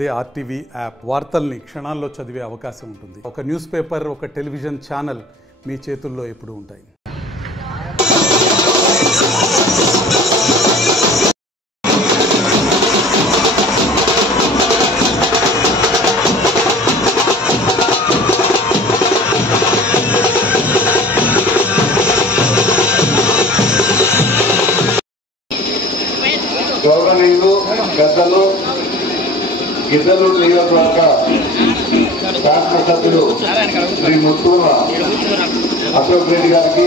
అదే RTV app వార్తల్ని క్షణాల్లో చదివే అవకాశం ఉంటుంది. ఒక న్యూస్ పేపర్, ఒక టెలివిజన్ ఛానల్ మీ చేతుల్లో ఎప్పుడూ ఉంటాయి. గౌరవనీయులు పెద్దలు ఇద్దరు నియోజకవర్గ శాసనసభ్యులు శ్రీ ముత్తూర అశోక్ రెడ్డి గారికి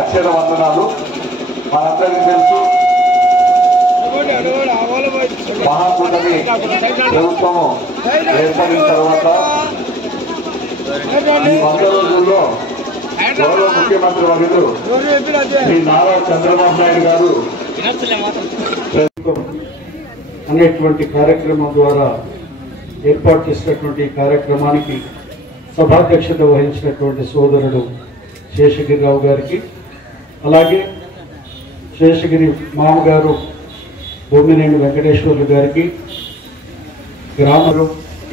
అక్షర వందనాలు. మనందరికీ తెలుసు, మహాకూటమి ప్రభుత్వము ఏర్పడిన తర్వాత ఈ 100 రోజుల్లో గౌరవ ముఖ్యమంత్రి వర్యులు శ్రీ నారా చంద్రబాబు నాయుడు గారు అనేటువంటి కార్యక్రమం ద్వారా ఏర్పాటు చేసినటువంటి కార్యక్రమానికి సభాధ్యక్షత వహించినటువంటి సోదరుడు శేషగిరిరావు గారికి, అలాగే శేషగిరి మామగారు బొమ్మినేని వెంకటేశ్వర్లు గారికి, గ్రామరు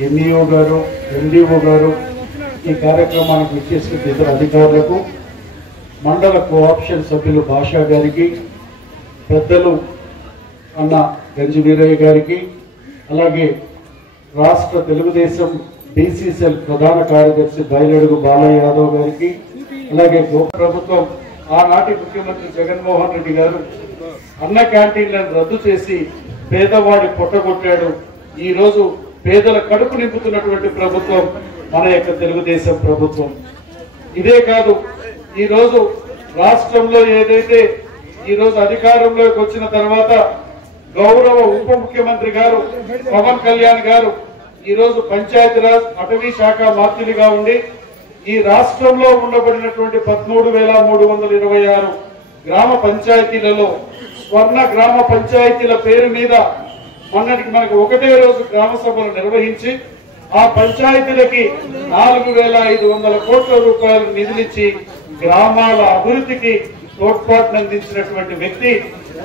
ఎంఈఓ గారు, ఎండిఓ గారు, ఈ కార్యక్రమానికి విచ్చేసిన ఇతర అధికారులకు, మండల కోఆప్షన్ సభ్యులు భాషా గారికి, పెద్దలు అన్న గంజి వీరయ్య గారికి, అలాగే రాష్ట్ర తెలుగుదేశం బీసీసీఎల్ ప్రధాన కార్యదర్శి బయలడుగు బాలయ్య యాదవ్ గారికి, అలాగే ప్రభుత్వం ఆనాటి ముఖ్యమంత్రి జగన్మోహన్ రెడ్డి గారు అన్న క్యాంటీన్లను రద్దు చేసి పేదవాడి పొట్టగొట్టాడు. ఈ రోజు పేదల కడుపు నింపుతున్నటువంటి ప్రభుత్వం మన యొక్క తెలుగుదేశం ప్రభుత్వం. ఇదే కాదు, ఈరోజు రాష్ట్రంలో ఏదైతే ఈరోజు అధికారంలోకి వచ్చిన తర్వాత గౌరవ ఉప ముఖ్యమంత్రి గారు పవన్ కళ్యాణ్ గారు ఈరోజు పంచాయతీరాజ్ అటవీ శాఖ మంత్రిగా ఉండి ఈ రాష్ట్రంలో ఉండబడినటువంటి 13,326 గ్రామ పంచాయతీలలో స్వర్ణ గ్రామ పంచాయతీల పేరు మీద మొన్నటికి మనకు ఒకటే రోజు గ్రామ సభలు నిర్వహించి ఆ పంచాయతీలకి 4,500 కోట్ల రూపాయలు నిధులిచ్చి గ్రామాల అభివృద్ధికి తోడ్పాటును అందించినటువంటి వ్యక్తి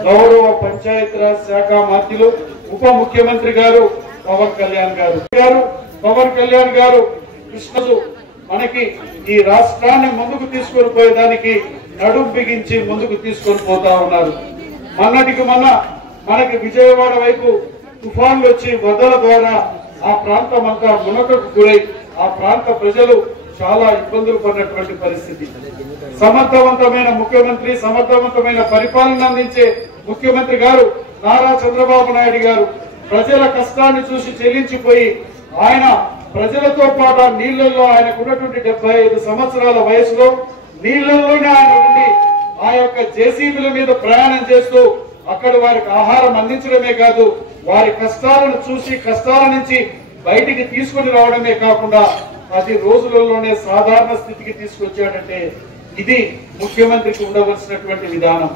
గౌరవ పంచాయతీరాజ్ శాఖ మంత్రులు ఉప ముఖ్యమంత్రి గారు పవన్ కళ్యాణ్ గారు. పవన్ కళ్యాణ్ గారు కృష్ణజు మనకి ఈ రాష్ట్రాన్ని ముందుకు తీసుకొని పోయేదానికి నడుం బిగించి ముందుకు తీసుకొని పోతా ఉన్నారు. మొన్నటికి మొన్న మనకి విజయవాడ వైపు తుఫాన్లు వచ్చి వరదల ద్వారా ఆ ప్రాంతం అంతా మునకకు గురై ఆ ప్రాంత ప్రజలు చాలా ఇబ్బందులు పడినటువంటి పరిస్థితి. సమర్థవంతమైన ముఖ్యమంత్రి, సమర్థవంతమైన పరిపాలన అందించే ముఖ్యమంత్రి గారు నారా చంద్రబాబు నాయుడు గారు ప్రజల కష్టాన్ని చూసి చెల్లించిపోయి ఆయన ప్రజలతో పాటు నీళ్లలో ఆయనకున్నటువంటి 75 సంవత్సరాల వయసులో నీళ్లలోనే ఆయన ఉండి ఆ యొక్క జేసీబీల మీద ప్రయాణం చేస్తూ అక్కడ వారికి ఆహారం అందించడమే కాదు, వారి కష్టాలను చూసి కష్టాల నుంచి బయటికి తీసుకొని రావడమే కాకుండా 10 రోజులలోనే సాధారణ స్థితికి తీసుకొచ్చాడంటే ఇది ముఖ్యమంత్రికి ఉండవలసినటువంటి విధానం.